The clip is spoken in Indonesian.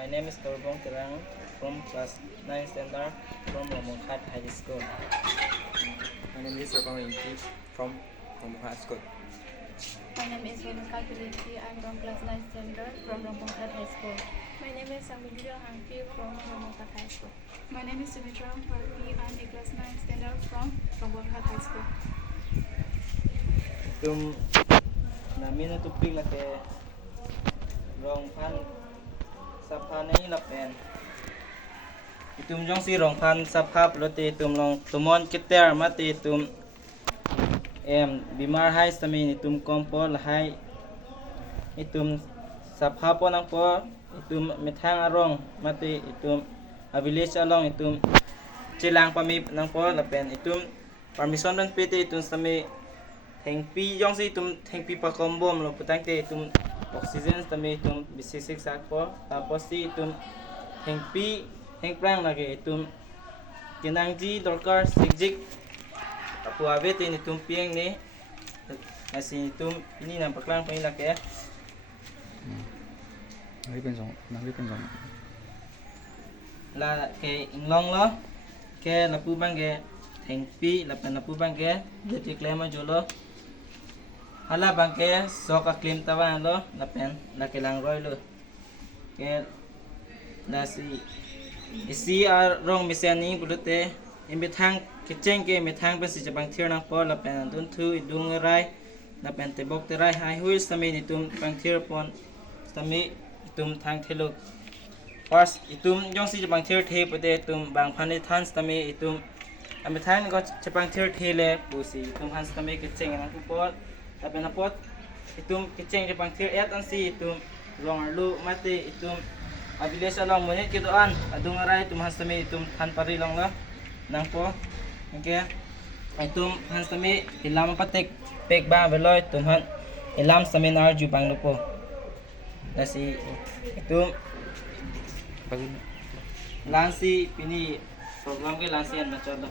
My name is Torbong Terang from class 9 standard from Romongkat High School. My name is Sarpang Inti from Romongkat School. My name is Romongkat Piliti. I'm from class 9 standard from Romongkat High School. My name is Samidya Hangpi from Romongkat High School. My name is Sumitra Parpi. I'm a class 9 standard from Romongkat High School. Tum namin na tupig la ke rong phan sapha nei la pen. Itum jong si rong phan sapha lote tum long tumon keter mate tum bimar hai sami itum kompo la hai itum sapha po nang po itum methang arong mate itum village along itum chilang pami nang po la pen itum permission dan pete itum sami Thengpi jong si tum thengpi pa kombom lo putang te tum oxygen tami tum bisisik sak po tapos si tum thengprang lage tum kinangji dorkar sigjik apu ave te ni tum pieng ni asi tum ini nam paklang pai lake Nang pensong la ke inglong lo ke lapu bangge thengpi lapu bangge jadi klema jolo hala bangke soka claim tawa lo lapen lakelang roy lo ke nasi isi rong misani bulute imbithang kicheng ke mithang pe si jabang thir nang po lapen dun thu idung rai lapen te bok te rai hai hui sami ni tum pang thir pon sami itum thang thiluk pas itum jong si jabang thir the pete tum bang phani than sami itum amithang ko chapang thir thele pusi itum han sami kicheng nang pu pot Tapi napot itum kiceng di pangtir et an si itum long lu mati itum abilis along munit kituan adung aray itum hansami itum han pari long la nang po okay itum hansami ilam patek pek ba veloy itum han ilam seminar ju bang lupo nasi itum lansi pini program ke lansian macam